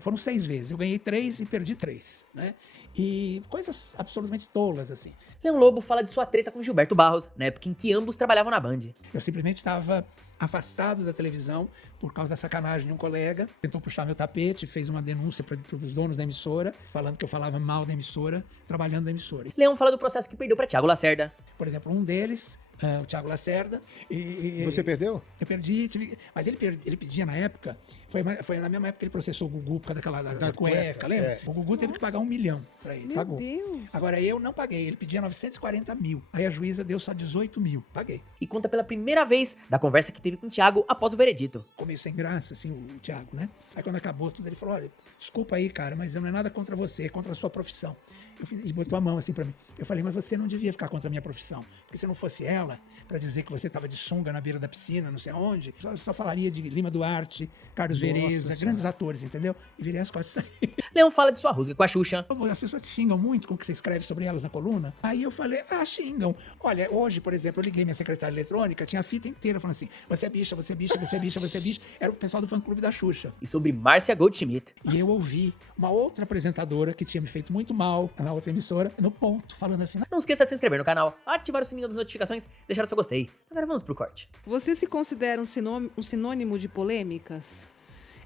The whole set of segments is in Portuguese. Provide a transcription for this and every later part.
Foram 6 vezes. Eu ganhei 3 e perdi 3, né? E coisas absolutamente tolas, assim. Leão Lobo fala de sua treta com Gilberto Barros, na época em que ambos trabalhavam na Band. Eu simplesmente estava afastado da televisão por causa da sacanagem de um colega. Tentou puxar meu tapete, fez uma denúncia para os donos da emissora, falando que eu falava mal da emissora, trabalhando na emissora. Leão fala do processo que perdeu pra Thiago Lacerda. Por exemplo, um deles, o Thiago Lacerda. Você perdeu? Eu perdi, mas ele pedia na época, foi na mesma época que ele processou o Gugu por causa da cueca, lembra? É. O Gugu teve que pagar 1 milhão pra ele, Meu pagou. Deus. Agora eu não paguei, ele pedia 940 mil, aí a juíza deu só 18 mil, paguei. E conta pela primeira vez da conversa que teve com o Thiago após o veredito. Começo sem graça, assim, o Thiago, né? Aí quando acabou tudo, ele falou, olha, desculpa aí, cara, mas não é nada contra você, é contra a sua profissão. E botou a mão assim pra mim. Eu falei, mas você não devia ficar contra a minha profissão, porque se não fosse ela, pra dizer que você tava de sunga na beira da piscina, não sei aonde, só falaria de Lima Duarte, Carlos Vereza, grandes atores, entendeu? E virei as costas e saí. Leão fala de sua rusga com a Xuxa. As pessoas te xingam muito com o que você escreve sobre elas na coluna. Aí eu falei, xingam. Olha, hoje, por exemplo, eu liguei minha secretária eletrônica, tinha a fita inteira falando assim, você é bicha, você é bicha, você é bicha, você é bicha. Era o pessoal do fã-clube da Xuxa. E sobre Márcia Goldschmidt. E eu ouvi uma outra apresentadora que tinha me feito muito mal na outra emissora, no ponto, falando assim, Não esqueça de se inscrever no canal, ativar o sininho das notificações, deixar o seu gostei. Agora vamos pro corte. Você se considera um sinônimo de polêmicas?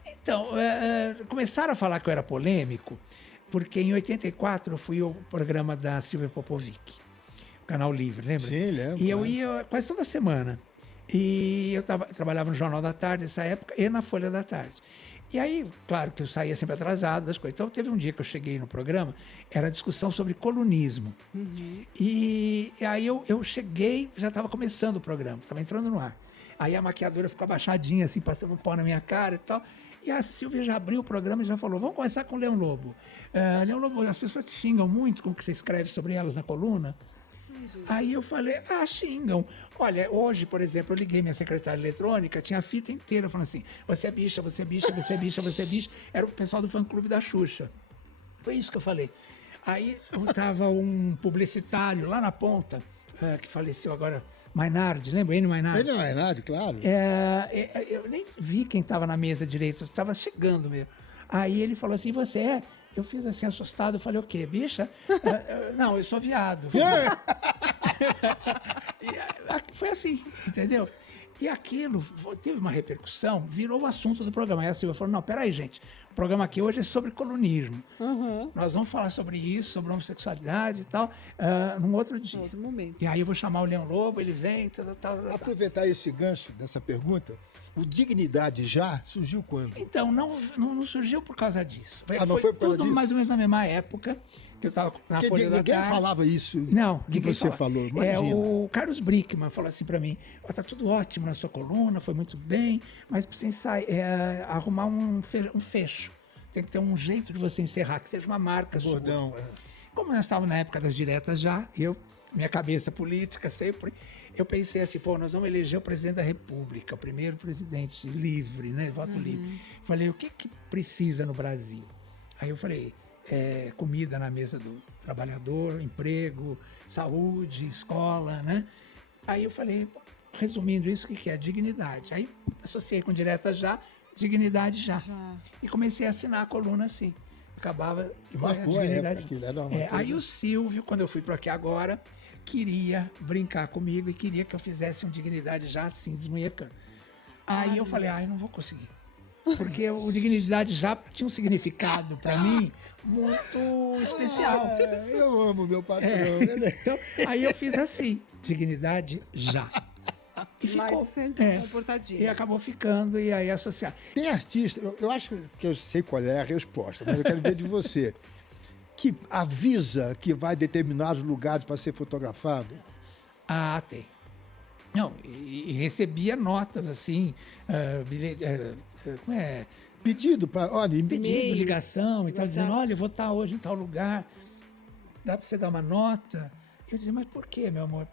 Então, começaram a falar que eu era polêmico, porque em 84 eu fui ao programa da Silvia Popovic, o Canal Livre, lembra? Sim, lembro. E eu ia quase toda semana. E eu trabalhava no Jornal da Tarde nessa época e na Folha da Tarde. E aí, claro que eu saía sempre atrasado das coisas. Então, teve um dia que eu cheguei no programa, era discussão sobre colunismo. E aí eu cheguei, já estava começando o programa, estava entrando no ar. Aí a maquiadora ficou abaixadinha, assim, passando um pó na minha cara e tal. E a Silvia já abriu o programa e já falou, vamos começar com o Leão Lobo. Leão Lobo, as pessoas te xingam muito com o que você escreve sobre elas na coluna. Aí eu falei, xingam. Olha, hoje, por exemplo, eu liguei minha secretária eletrônica, tinha a fita inteira falando assim, você é bicha, você é bicha, você é bicha, você é bicha. Era o pessoal do fã-clube da Xuxa. Foi isso que eu falei. Aí tava um publicitário lá na ponta, que faleceu agora, Mainardi, lembra? Enio Mainardi. Ele não é nada, claro. Eu nem vi quem estava na mesa direito, estava chegando mesmo. Aí ele falou assim, você é? Eu fiz assim, assustado, eu falei, o quê, bicha? Não, eu sou viado. Foi assim, entendeu? E aquilo teve uma repercussão, virou o assunto do programa. Aí a Silvia falou, não, peraí, gente, o programa aqui hoje é sobre colunismo. Nós vamos falar sobre isso, sobre homossexualidade e tal, num outro dia. Em outro momento. E aí eu vou chamar o Leão Lobo, ele vem, tal. Aproveitar esse gancho dessa pergunta, o Dignidade Já surgiu quando? Então, não surgiu por causa disso. Não foi por causa tudo disso? mais ou menos na mesma época que eu estava na Porque Folha da ninguém Tarde. falava isso Não, que ninguém você falava. falou, imagina. O Carlos Brickman falou assim pra mim, tá tudo ótimo na sua coluna, foi muito bem, mas precisa arrumar um fecho. Tem que ter um jeito de você encerrar, que seja uma marca sua. Bordão. Como nós estávamos na época das diretas já, minha cabeça política sempre, eu pensei assim, nós vamos eleger o presidente da República, o primeiro presidente livre, né, voto livre. Falei, o que precisa no Brasil? Aí eu falei, comida na mesa do trabalhador, emprego, saúde, escola, né? Aí eu falei, resumindo isso, o que é? Dignidade. Aí associei com direta já, dignidade já. E comecei a assinar a coluna assim. Acabava Que marcou a dignidade. época, aquilo era uma coisa. Aí o Silvio, quando eu fui para Aqui Agora, queria brincar comigo e queria que eu fizesse um dignidade já assim, desmunhecando. Aí eu falei, eu não vou conseguir. Porque o dignidade já tinha um significado para mim muito especial. Eu amo meu patrão. Então, aí eu fiz assim, dignidade já. E ficou. Mais sempre comportadinho. E acabou ficando, e aí associar. Tem artista, eu acho que eu sei qual é a resposta, mas eu quero ver de você, que avisa que vai a determinados lugares para ser fotografado? Tem. Não, e recebia notas assim, bilhete, como é? Pedido para, olha, Pedido, E-mail, ligação e tal, WhatsApp. dizendo, olha, eu vou estar hoje em tal lugar, dá para você dar uma nota? Eu dizia, mas por quê, meu amor?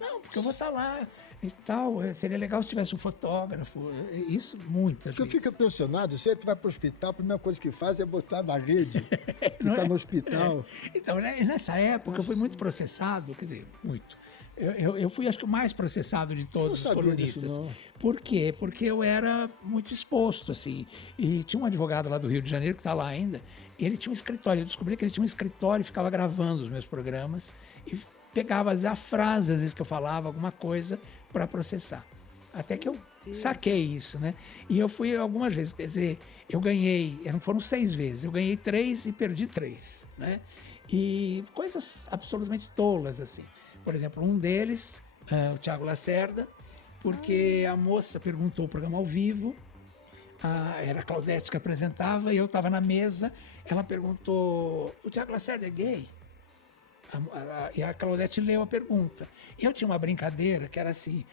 Não, porque eu vou estar lá e tal, seria legal se tivesse um fotógrafo, isso muitas Porque eu vezes. fico impressionado, você vai para o hospital, a primeira coisa que faz é botar na rede que Não está é? no hospital. Então, né, nessa época eu fui muito processado, quer dizer, muito. Eu fui, acho que, o mais processado de todos os sabia colunistas. disso, não. Por quê? Porque eu era muito exposto, assim. E tinha um advogado lá do Rio de Janeiro, que está lá ainda, e ele tinha um escritório. Eu descobri que ele tinha um escritório e ficava gravando os meus programas e pegava às vezes, a frase, às vezes, que eu falava, alguma coisa, para processar. Até que eu saquei isso, né? E eu fui algumas vezes, quer dizer, eu ganhei, foram 6 vezes, eu ganhei 3 e perdi 3, né? E coisas absolutamente tolas, assim. Por exemplo, um deles, o Tiago Lacerda, porque a moça perguntou o programa ao vivo, era a Claudete que apresentava, e eu estava na mesa, ela perguntou, o Tiago Lacerda é gay? E a Claudete leu a pergunta. E eu tinha uma brincadeira que era assim,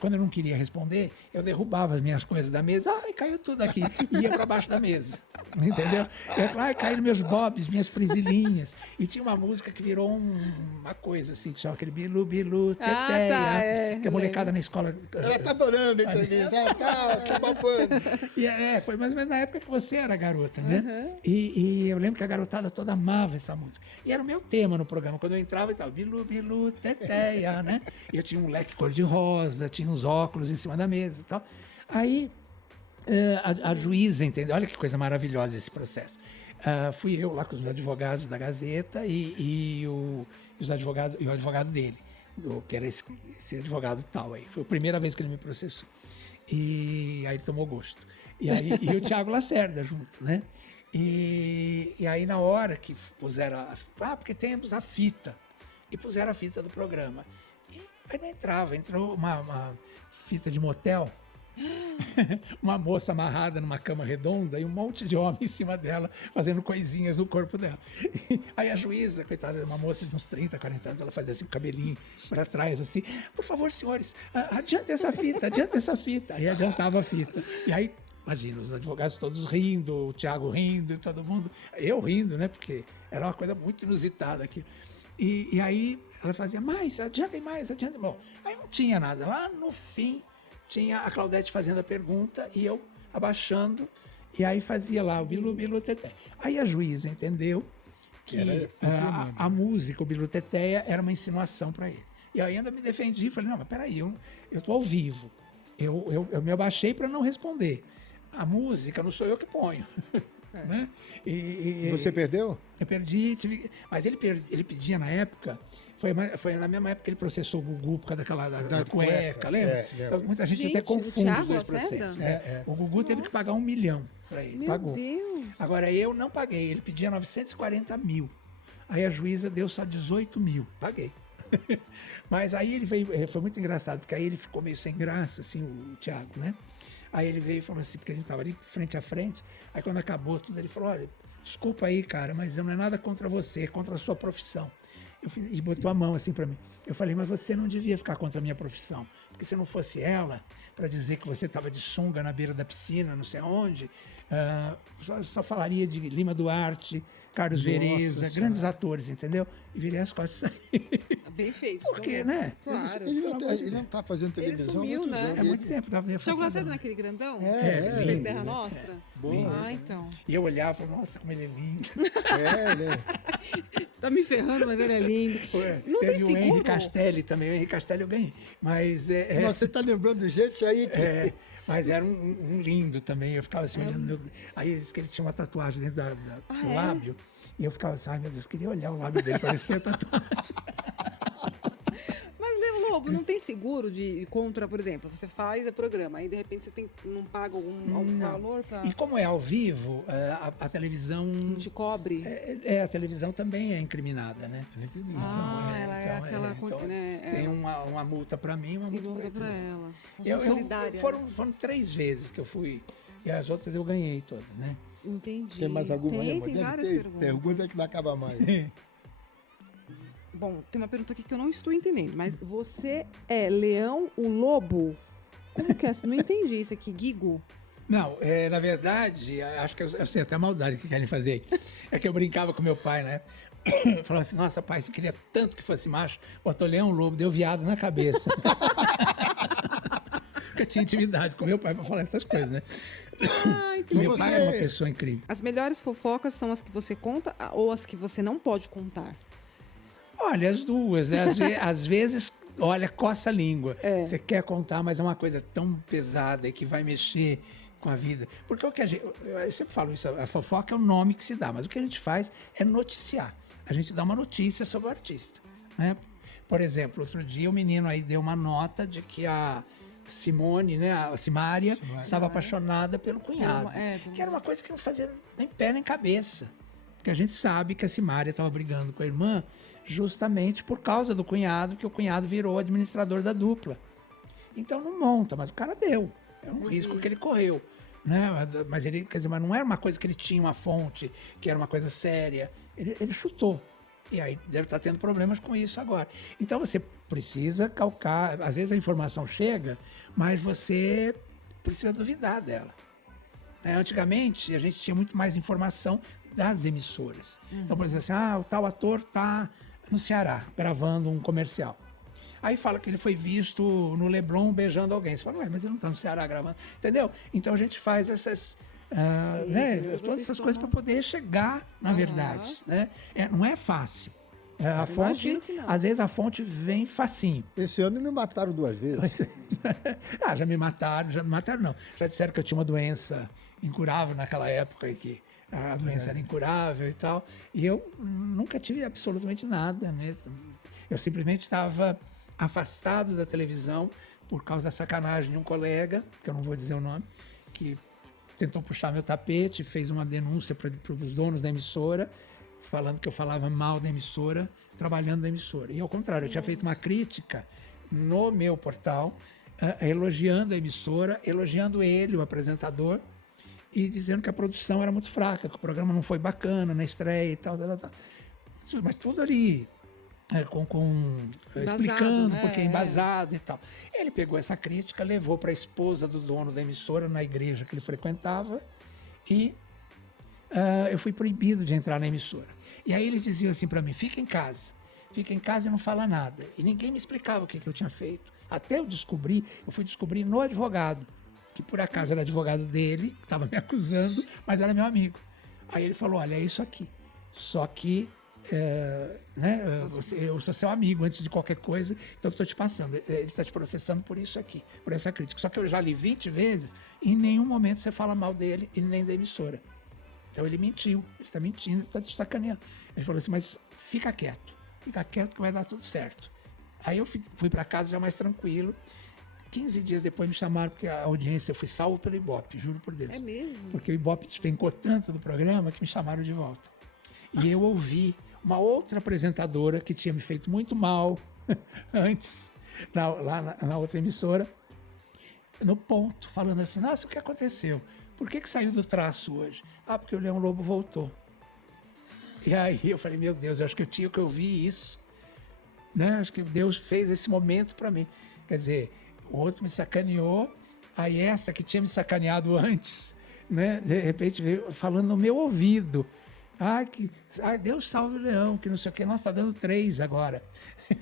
quando eu não queria responder, eu derrubava as minhas coisas da mesa, caiu tudo aqui, e ia para baixo da mesa, entendeu? Eu falava, caíram meus bobs, minhas frisilinhas, e tinha uma música que virou uma coisa assim, que chama aquele Bilu, Bilu, Teteia, que a molecada na escola... Ela tá adorando, entendeu? Tá babando. E foi mais ou menos na época que você era garota, né? E eu lembro que a garotada toda amava essa música. E era o meu tema no programa. Quando eu entrava, eu estava Bilu, Bilu, Teteia, né? E eu tinha um leque cor-de-rosa, tinha uns óculos em cima da mesa e tal. Aí, a juíza, entendeu? Olha que coisa maravilhosa esse processo. Fui eu lá com os advogados da Gazeta e o advogado dele, que era esse advogado tal aí. Foi a primeira vez que ele me processou. E aí ele tomou gosto. E o Tiago Lacerda junto, né? E aí, na hora que puseram porque temos a fita. E puseram a fita do programa. E aí não entrou uma fita de motel, uma moça amarrada numa cama redonda e um monte de homem em cima dela, fazendo coisinhas no corpo dela. E aí a juíza, coitada, uma moça de uns 30, 40 anos, ela fazia assim, o cabelinho para trás, assim, por favor, senhores, adianta essa fita. Aí adiantava a fita. E aí, imagina, os advogados todos rindo, o Tiago rindo, todo mundo, eu rindo, né? Porque era uma coisa muito inusitada aqui. E aí ela fazia, adiantem mais. Bom, aí não tinha nada. Lá no fim, tinha a Claudete fazendo a pergunta e eu abaixando, e aí fazia lá o Bilu, Bilu, Teteia. Aí a juíza entendeu que a música, o Bilu, Teteia, era uma insinuação para ele. E aí ainda me defendi, falei, não, mas peraí, eu estou ao vivo. Eu me abaixei para não responder. A música não sou eu que ponho. Né? Você perdeu? Eu perdi, mas ele pedia na época, foi na mesma época que ele processou o Gugu por causa da cueca, lembra? Então, muita gente até confunde os dois processos. O Gugu teve que pagar 1 milhão para ele, Meu pagou. Deus. Agora eu não paguei, ele pedia 940 mil. Aí a juíza deu só 18 mil, paguei. Mas aí ele veio, foi muito engraçado, porque aí ele ficou meio sem graça, assim, o Thiago, né? Aí ele veio e falou assim, porque a gente estava ali frente a frente, aí quando acabou tudo, ele falou, olha, desculpa aí, cara, mas não é nada contra você, é contra a sua profissão. E botou a mão assim para mim. Eu falei, mas você não devia ficar contra a minha profissão, porque se não fosse ela, para dizer que você estava de sunga na beira da piscina, não sei aonde, só falaria de Lima Duarte, Carlos Vereza, grandes atores, entendeu? E virei as costas e saí. Bem feito. Por quê, né? Claro. Ele não tá fazendo televisão sumiu, há muitos né? anos. É muito tempo, estava meio Tiago afastado. Lacerda naquele grandão? É, Fez lindo, Terra né? Nostra? Boa. Então. E eu olhava e falava, nossa, como ele é lindo. Tá me ferrando, mas ele é lindo. Não tem Teve o seguro? Henri Castelli também, o Henri Castelli eu ganhei. Mas, Você tá lembrando do jeito aí que... mas era um lindo também, eu ficava assim olhando. Aí ele disse que ele tinha uma tatuagem dentro do lábio. E eu ficava assim, ai meu Deus, eu queria olhar o lábio dele, parecia tatuagem. Mas, né, Lobo, não tem seguro contra, por exemplo, você faz o programa, aí de repente você não paga algum valor pra... E como é ao vivo, a televisão... Não te cobre? A televisão também é incriminada, né? Ela é aquela... né, tem uma multa para mim e uma e multa volta para pra ele. ela. Você solidária. Foram 3 vezes que eu fui, e as outras eu ganhei todas, né? Entendi. Tem mais alguma? Tem Deve várias ter perguntas. pergunta que não acaba mais. Bom, tem uma pergunta aqui que eu não estou entendendo, mas você é Leão, o Lobo? Como que é? Não entendi isso aqui, Guigo. Não, na verdade, acho que eu sei até a maldade que querem fazer. É que eu brincava com meu pai, né? Falava assim, nossa, pai, você queria tanto que fosse macho, botou leão, lobo, deu viado na cabeça. Porque eu tinha intimidade com meu pai para falar essas coisas, né? Ai, que Meu você- pai era uma pessoa incrível. As melhores fofocas são as que você conta ou as que você não pode contar? Olha, as duas. Né? Às vezes, olha, coça a língua. É. Você quer contar, mas é uma coisa tão pesada e que vai mexer com a vida. Porque o que eu sempre falo isso, a fofoca é o nome que se dá, mas o que a gente faz é noticiar. A gente dá uma notícia sobre o artista, né? Por exemplo, outro dia o menino aí deu uma nota de que a Simone, né, a Simária, estava apaixonada pelo cunhado. Que era uma coisa que não fazia nem pé nem cabeça. Porque a gente sabe que a Simária estava brigando com a irmã justamente por causa do cunhado, que o cunhado virou administrador da dupla. Então não monta, mas o cara deu. É um risco que ele correu. Né? Mas ele, quer dizer, mas não era uma coisa que ele tinha uma fonte, que era uma coisa séria. Ele chutou. E aí deve estar tendo problemas com isso agora. Então você precisa calcar. Às vezes a informação chega, mas você precisa duvidar dela. Né? Antigamente a gente tinha muito mais informação das emissoras. Então, por exemplo, assim, o tal ator está no Ceará gravando um comercial. Aí fala que ele foi visto no Leblon beijando alguém. Você fala, mas ele não está no Ceará gravando. Entendeu? Então a gente faz essas... todas essas coisas para poder chegar na verdade, né? Não é fácil. A fonte, às vezes a fonte vem facinho. Esse ano me mataram 2 vezes. Já me mataram não. Já disseram que eu tinha uma doença incurável naquela época e que a doença era incurável e tal. E eu nunca tive absolutamente nada, né? Eu simplesmente estava afastado da televisão por causa da sacanagem de um colega, que eu não vou dizer o nome, que tentou puxar meu tapete, fez uma denúncia para os donos da emissora, falando que eu falava mal da emissora, trabalhando na emissora. E ao contrário, eu tinha feito uma crítica no meu portal, elogiando a emissora, elogiando ele, o apresentador, e dizendo que a produção era muito fraca, que o programa não foi bacana na estreia e tal. Mas tudo ali... explicando, né? Porque é embasado e tal. Ele pegou essa crítica, levou para a esposa do dono da emissora na igreja que ele frequentava e eu fui proibido de entrar na emissora. E aí eles diziam assim para mim, fica em casa e não fala nada. E ninguém me explicava o que eu tinha feito. Até eu fui descobrir no advogado, que por acaso era advogado dele, que estava me acusando, mas era meu amigo. Aí ele falou, olha, é isso aqui. Só que eu sou seu amigo antes de qualquer coisa, então estou te passando. Ele está te processando por isso aqui, por essa crítica. Só que eu já li 20 vezes e em nenhum momento você fala mal dele e nem da emissora. Então ele mentiu, ele está mentindo, ele está te sacaneando. Ele falou assim, mas fica quieto que vai dar tudo certo. Aí eu fui para casa já mais tranquilo. 15 dias depois me chamaram, porque a audiência, eu fui salvo pelo Ibope, juro por Deus. É mesmo? Porque o Ibope despencou tanto do programa que me chamaram de volta. E eu ouvi uma outra apresentadora que tinha me feito muito mal antes, lá na outra emissora, no ponto, falando assim, nossa, o que aconteceu? Por que saiu do traço hoje? Porque o Leão Lobo voltou. E aí eu falei, meu Deus, eu acho que eu tinha que ouvir isso. Né? Acho que Deus fez esse momento para mim. Quer dizer, o outro me sacaneou, aí essa que tinha me sacaneado antes, né? De repente veio falando no meu ouvido. Deus salve o leão, que não sei o que, nossa, tá dando 3 agora.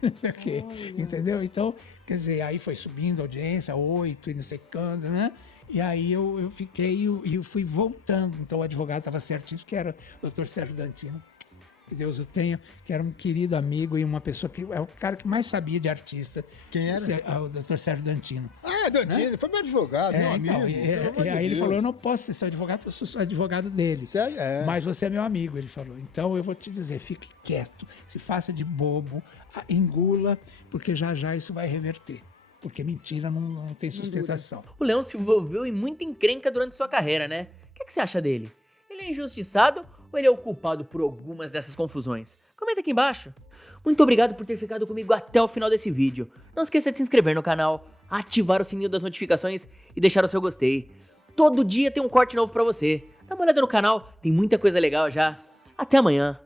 Não sei o quê, entendeu? Então, quer dizer, aí foi subindo a audiência, 8 e não sei quando, né? E aí eu fiquei e eu fui voltando. Então o advogado estava certíssimo, que era o Dr. Sérgio Dantino, que Deus o tenha, que era um querido amigo e uma pessoa que é o cara que mais sabia de artista. Quem era? O Dr. Sérgio Dantino. Dantino, né? Foi meu advogado, meu amigo. Então, aí ele falou, eu não posso ser seu advogado, porque eu sou advogado dele. Sério? Mas você é meu amigo, ele falou. Então eu vou te dizer, fique quieto, se faça de bobo, engula, porque já isso vai reverter. Porque mentira não tem sustentação. O Leão se envolveu em muita encrenca durante sua carreira, né? O que você acha dele? Ele é injustiçado ou ele é o culpado por algumas dessas confusões? Comenta aqui embaixo. Muito obrigado por ter ficado comigo até o final desse vídeo. Não esqueça de se inscrever no canal, ativar o sininho das notificações e deixar o seu gostei. Todo dia tem um corte novo pra você. Dá uma olhada no canal, tem muita coisa legal já. Até amanhã.